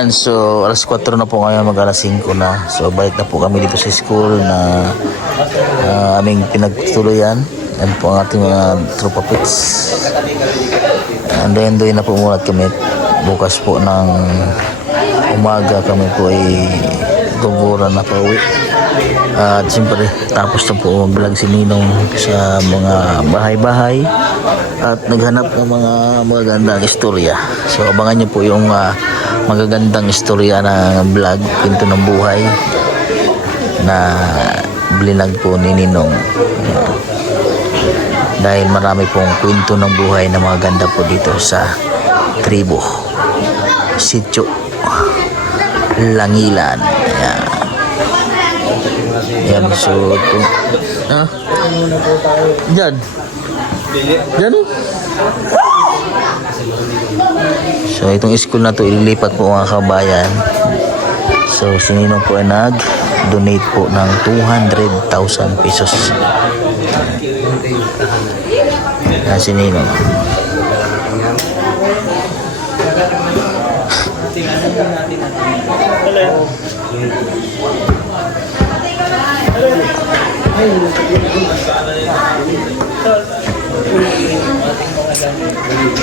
And so, alas 4 na po ngayon, mag-alas 5 na. So, balik na po kami dito sa school na aming pinagtutuloyan. Yan po ang ating mga tropa pits. And then, doon na po muna kami. Bukas po ng umaga kami po ay Gogora na pauwi. At siyempre, tapos na po mag-vlog si Ninong sa mga bahay-bahay. At naghanap ng mga magagandang istorya. So, abangan niyo po yung magagandang istorya ng vlog, Kwento ng Buhay na blinag po ni Ninong. Dahil marami pong kwento ng buhay na magaganda po dito sa tribo Sitio Langilan. Ayan. Ayan, so Diyan so itong school na to ililipat po mga kabayan. So si Ninong po ay nag-donate po ng 200,000 pesos. Si Ninong.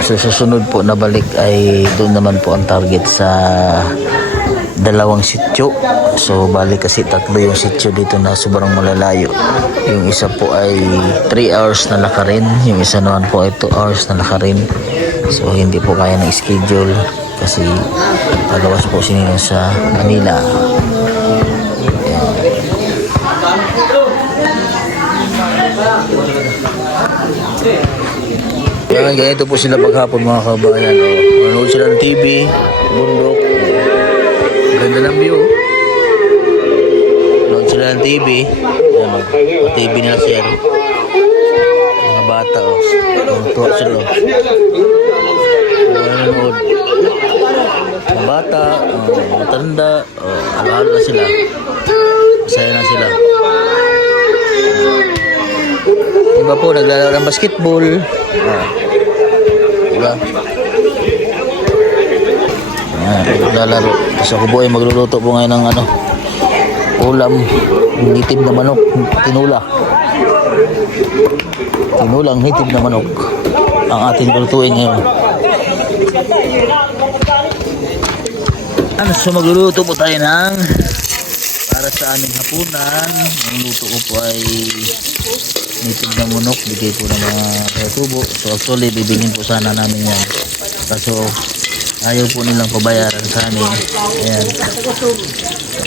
So susunod po na balik ay doon naman po ang target sa dalawang sityo. So balik kasi tatlo yung sityo dito na sobrang malalayo. Yung isa po ay 3 hours na lakarin, yung isa naman po ay 2 hours na lakarin. So hindi po kaya ng schedule kasi palawas po si Ninong sa Manila. Yan, ganito po sila paghapon mga kabayan. Manood sila ng TV, bundok. Ganda ng view. Manood sila ng TV. Yan, TV nila siya. Mga bata, tuwa sila. Manood. Mga bata, matanda, alaala na sila. Masaya na sila. Iba po, naglalaro ng basketball. Diba? Naglalaro. Tapos ako po ay magluluto po ngayon ng ulam, hitib na manok, tinula. Tinulang hitib na manok ang ating lutuin ngayon. So magluluto po tayo ng para sa aming hapunan. Ang luto ko po ay nitid ng manok, bigay po ng mga tubo. So actually bibigyan po sana namin yan, kaso ayaw po nilang pabayaran sa amin. Ayan.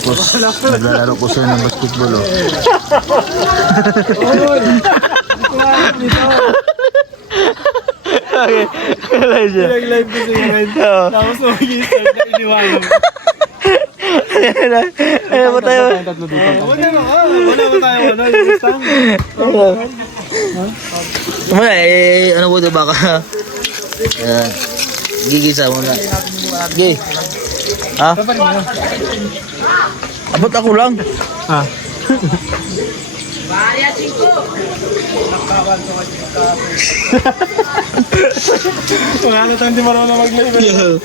Tapos naglalaro po sila ng basketball. Okay, live ko sa event. Tapos mag-i-start na iniwanan. Ano ba tayo? Wala ba tayo? Wala ano po ito baka gigisa mo na. Gigi. Ha? Abot ako lang. Ha? Wala na tayo hindi marunong mag-live.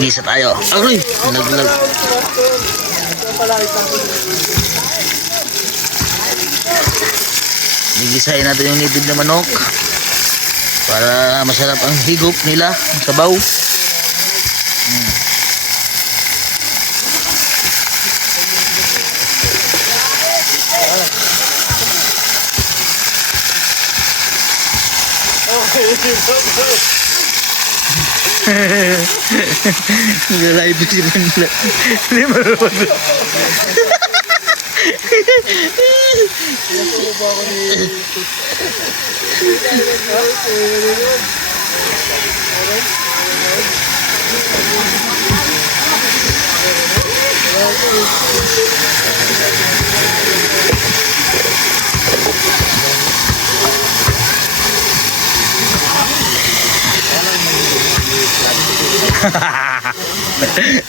Gisa tayo. Aroy! Naglag. Gigisahin natin yung nitid na manok para masarap ang higop nila, ang sabaw. Nag-live sila nila. Hindi marunong.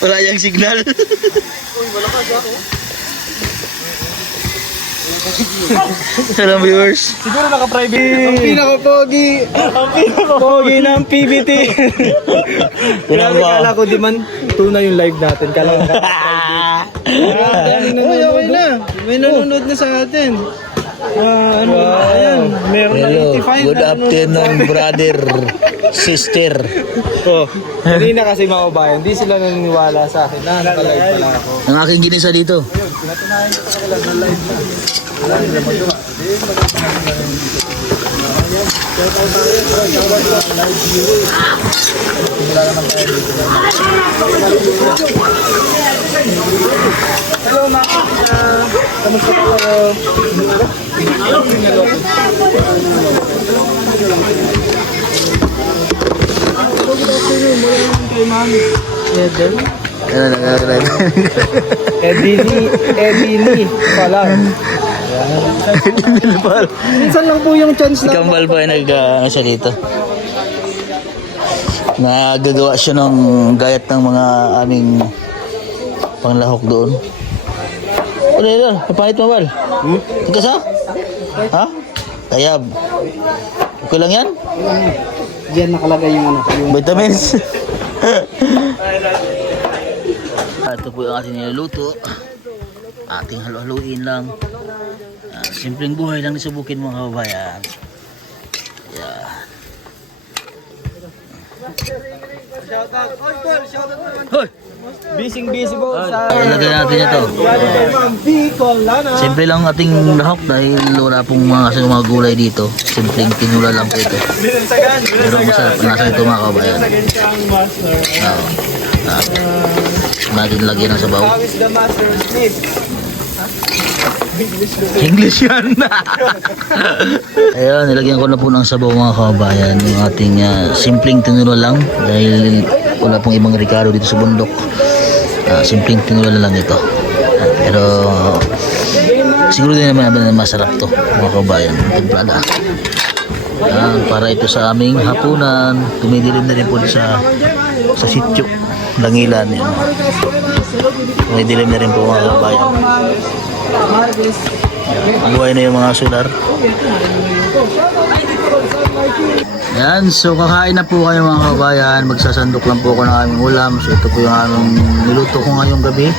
Wala yung signal. Uy, malakas ako. Salam viewers. Siguro naka-private. Ang pinaka-pogi. Ang pinaka-pogi ng PBT. Grabe, kala ko di man tuna yung live natin. Kala ko Uy, okay na. May nanonood na sa atin. Ayan. Meron na Hello. 85 Good na afternoon, brother, sister. Oh, hindi na kasi mga kabayan, hindi sila naniniwala sa akin na naka-live pala ako. Ang aking ginisa dito. Pinatunayan ko sa kanila na live na. Wala nila magawa. Hello mga kamusta po kayo? Edini pala. Minsan lang po yung chance na Kambal pa yung siya dito. Nagagawa siya ng gayat ng mga aming panglahok doon. Ano yun? Kapahit mo, Bal? Tagkasa? Ha? Tayab. Okay lang yan? diyan nakalagay yung ano, yung Vitamins. Ito po yung ating niluluto. Ating halu-haluin lang. Simpleng buhay lang nisubukin mga kababayan. Yeah. shoutout. Oy, Tol, shoutout naman. Hoy! Busy po sa Lagyan natin ito. Simple lang ating lahok dahil wala pong mga gulay dito. Simpleng tinula lang po ito. Pero masarap na nasa ito mga kababayan. Natin lagyan ng sabaw. How is the master Smith? English yan. Ayun, nilagyan ko na po ng sabaw mga kababayan. Yung ating simpleng tinula lang dahil wala pong ibang Ricardo dito sa bundok. Simpleng tinula lang ito. Pero siguro din naman na masarap to mga kababayan. Templada. Para ito sa aming hapunan. Tumidilim na rin po sa sityo. Langilan. Yan. Tumidilim na rin po mga kababayan. Buhay na yung mga solar. Yan, so kakain na po kayo mga kabayan. Magsasandok lang po ako ng aming ulam. So ito po yung aming niluto ko ngayong gabi.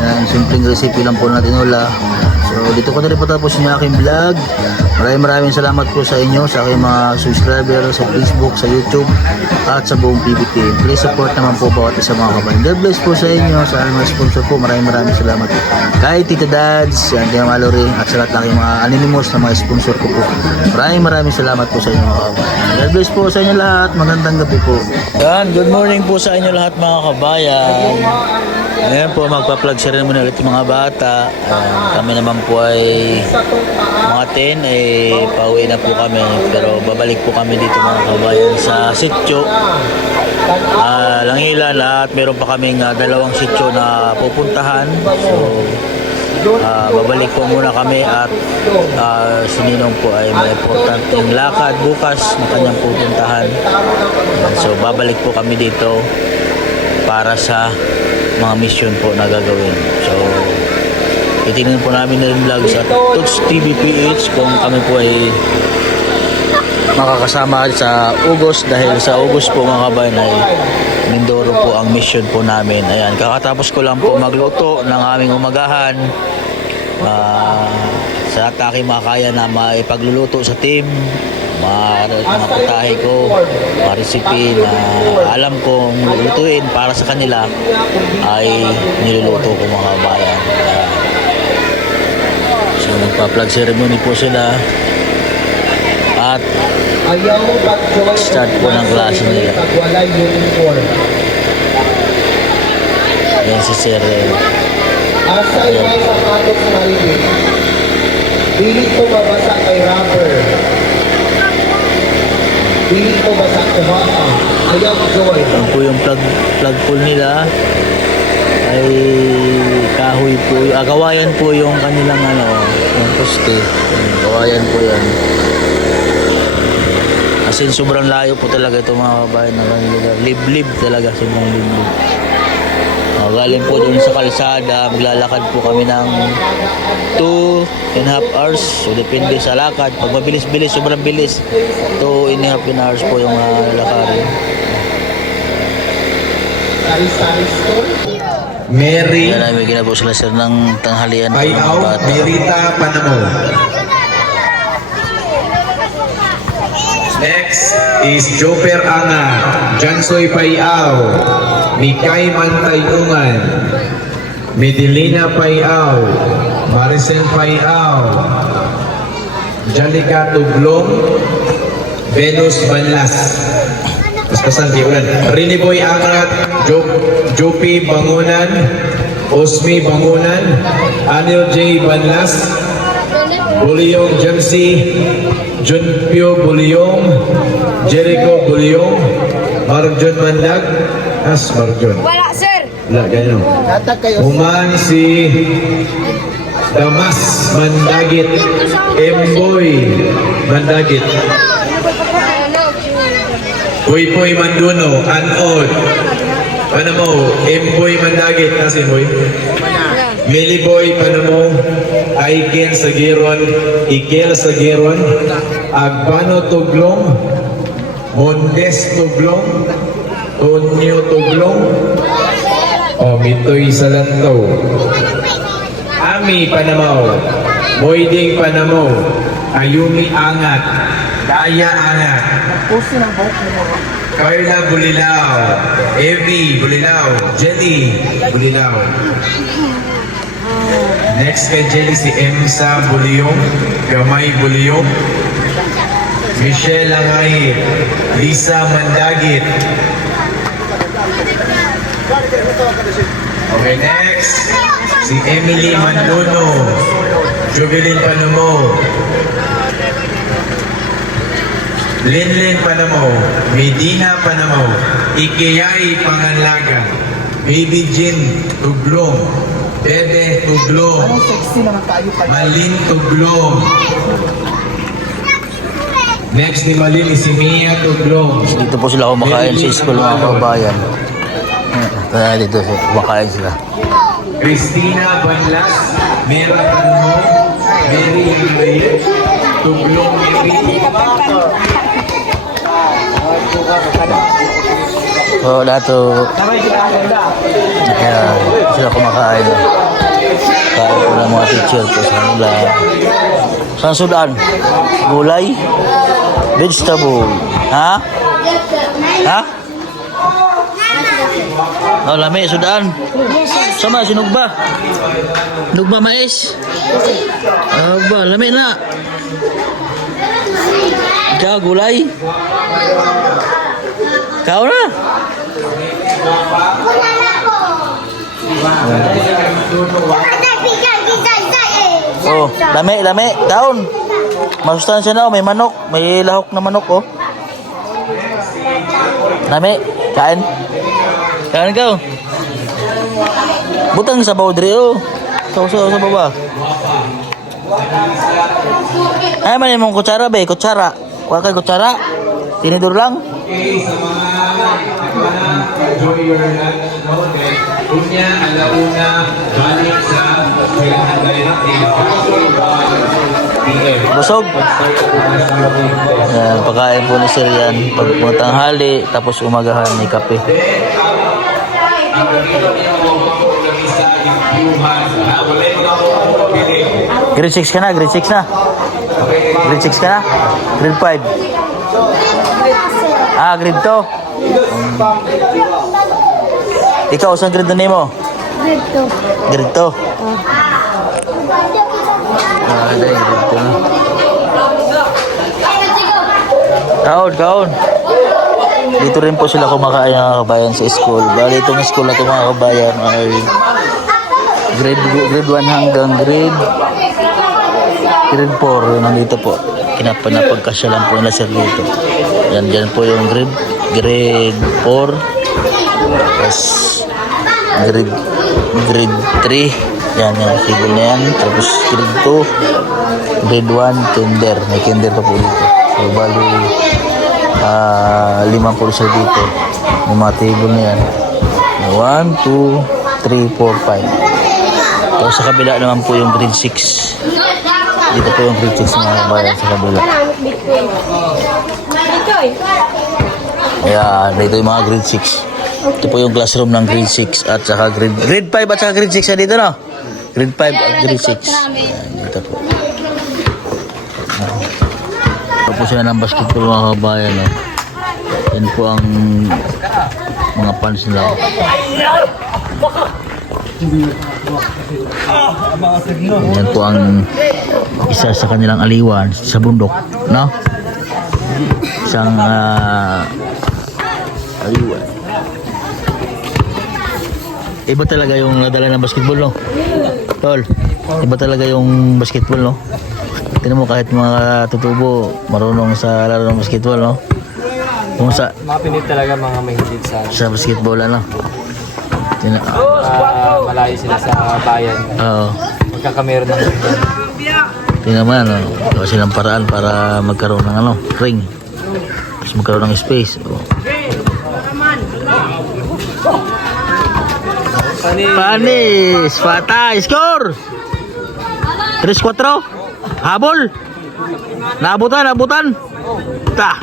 Yan, simpleng recipe lang po natin ula. So dito ko na rin patapos yung aking vlog. Maraming salamat po sa inyo, sa aking mga subscriber sa Facebook, sa YouTube at sa buong PBT. Please support naman po bawat isa mga kabayan. God bless po sa inyo, sa mga sponsor po. Maraming salamat po. Kahit Tita Dads, yan, Kaya Mallory at sa lahat ng aking mga anonymous na mga sponsor ko po. Maraming salamat po sa inyo mga kabayan. God bless po sa inyo lahat. Magandang gabi po. Yan, good morning po sa inyo lahat mga kabayan. Ngayon po magpa-plug ceremony ulit yung mga bata. Kami naman po ay mga 10 pauwi na po kami. Pero babalik po kami dito mga kabayan sa sityo. Langilan lahat. Meron pa kaming dalawang sityo na pupuntahan. So babalik po muna kami at si Ninong po ay may importanteng lakad bukas na kanyang pupuntahan. So babalik po kami dito para sa mga mission po na gagawin. So titingnan po namin na rin vlog sa Toots TV PH kung kami po ay makakasama sa Ugos dahil sa Ugos po mga kabayan ay Mindoro po ang mission po namin. Ayan, kakatapos ko lang po magluto ng aming umagahan. Sa aking makakaya na maipagluluto sa team, mga putahe ko, mga recipe na alam kong lutuin para sa kanila ay niluluto ko mga kabayan. So magpa-plug ceremony po sila at start po ng klase nila. Yan si Sir. Asa yung mga sapatos marinig. Dili ko babasa kay rapper. Dili ko basa kumaka. Ayaw joy. Yan po yung plug pool nila ay kahoy po. Kawayan po yung kanilang yung poste. Kawayan po yan. As in sobrang layo po talaga ito mga kabayan na lugar. Liblib talaga. Sobrang liblib. galing po doon sa kalsada, maglalakad po kami ng 2.5 hours. So depende sa lakad. Pag mabilis-bilis, sobrang bilis, 2.5 hours po yung lalakarin. Mary Yan namin ginagawa sila sir ng tanghalian po ng mga Payaw, bata. Merita Panamo. Next is Joper Anga, Jansoy Payaw, Mikay Mantayungan, Medelina Payaw, Maricel Payaw, Jalika Tublong, Venus Banlas. Paspasan di ulan. Rini Boy Angat, Jopi Bangunan, Osmi Bangunan, Anil J. Banlas, Buliong Jamsi, Junpyo Buliong, Jericho Buliong, Marjon Mandag, Marjon. Wala, sir. Wala, ganyan. Human si Damas Mandagit, Emboy Mandagit, Puy Manduno, Anod, Panamo, Emboy Mandagit, nasi Emboy? Miliboy Panamo, Aiken Sagiron, Ikel Sagiron, Agbano Tuglong, Mondes Tuglong, Tonyo Tuglong, Mitoy Salantaw, Ami Panamaw, Moyding Panamaw, Ayumi Angat, Daya Angat, Carla Bulilao, Evie Bulilao, Jelly Bulilao. Next kay Jelly si Emsa Buliong, Gamay Buliong, Michelle Langay, Lisa Mandagit. Okay, next si Emily Manduno, Jubilin Panamo, Linlin Panamo, Medina Panamo, Ikeyay Panganlaga, Baby Jin Tuglong, Bebe Tuglong, Malin Tuglong. Next ni Malin is si Mia Tuglong. Dito po sila kumakain sa school mga kabayan. Dito kumakain sila. Christina Banlas, Mera Panmo, Mary Himay, Tuglong Mary. So lahat to kaya sila kumakain. Kain po ng mga teacher po sa kanila. Saan sudan? Gulay? Vegetable? Ha? Ha? Oh, lami, sudan. Sama, sinugba. Nugba mais. Ba, lami na. Ikaw, gulay. Ikaw na. Oh, lami, lami. Daon. Masustansya na, may manok. May lahok na manok, oh. Lami, kain. Kain ikaw. Butang sa baudri, oh. Sa baba. Ay, man yung kutsara, be. Kutsara. Kuha kayo kutsara. Tinidor lang. Okay, sa mga enjoy your lunch, no? Unya, alauna, balik sa kailangan Busog. Yan, pagkain po ni Sir yan. Pag tanghali, tapos umagahan may kape. Grade 6 ka na, grade 6 na. Grade 6 ka na? Grade 5. Ah, grade 2. Ikaw, saan grade na nimo? Grade 2. Grade 2. Ah, dahil grade 2 na. Kaon. Dito rin po sila kumakain ng kabayan sa school. Bali itong school na ito mga kabayan ay grade 1 hanggang grade 4. Nandito po. Kinapanapagkasya lang po nila sir dito. Yan, dyan po yung grade 4. Tapos grade 3. Yan, yung figure na yan. Tapos grade 2. Grade 1, kinder. May kinder pa po dito. So bali 5 po siya dito. Yung mga table na yan. 1, 2, 3, 4, 5. Tapos sa kabila naman po yung grade 6. Dito po yung grade 6 mga kabayan sa kabila. Ayan, dito yung mga grade 6. Ito po yung classroom ng grade 6 at saka grade 5 at saka grade 6 na dito, no? Grade 5 at grade 6. Ayan, dito po. Ito po sila ng basketball mga kabayan, no? Yan po ang mga fans nila. Yan po ang isa sa kanilang aliwan sa bundok, no? Isang aliwan. Iba talaga yung nadala ng basketball, no? Tol, iba talaga yung basketball, no? Tingnan mo kahit mga tutubo marunong sa laro ng basketball, no? Kung sa Mapinig talaga mga mahilig sa basketball, ano? malayo sila sa bayan. Oo. Magkakamero ng Tingnan mo yan, no? Gawa silang paraan para magkaroon ng ano, ring. Tapos magkaroon ng space. Oh. Panis! Patay! Score! 3-4. Habol! Naabutan! Ta!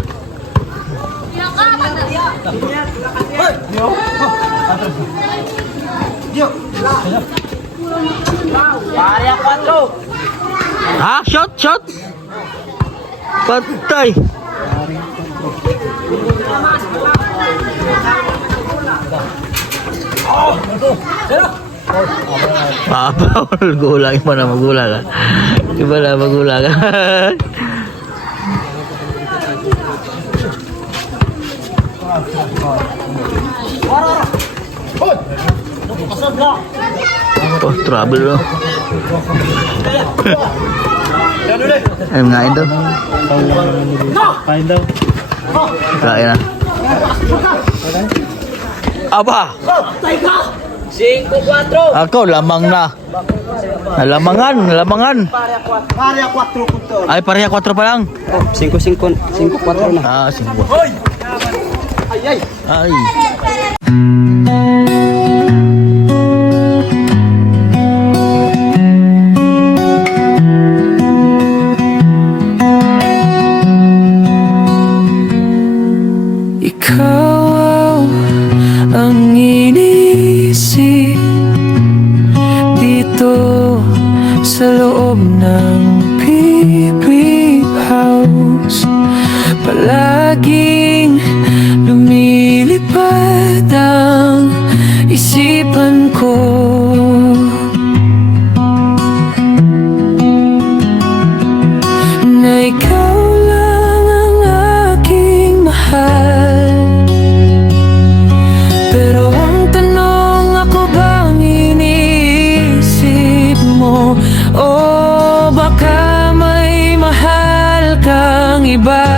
Ha? Shot! Patay! Paul, gulang. Iba na magulang. Oh, trouble, no? Ayun nga ito. Kain daw. Kain na. Aba! 5-4. Ako, lamang na. Lamangan. Ay, pareha 4 pa lang. 5-4 na. Ah, 5. Ay. Ikaw ang iniisip dito sa loob ng P-Brief House. Palaging lumilipad ang isipan ko. Na ikaw lang ang aking mahal. Pero ang tanong, ako bang iniisip mo? O baka may mahal kang iba?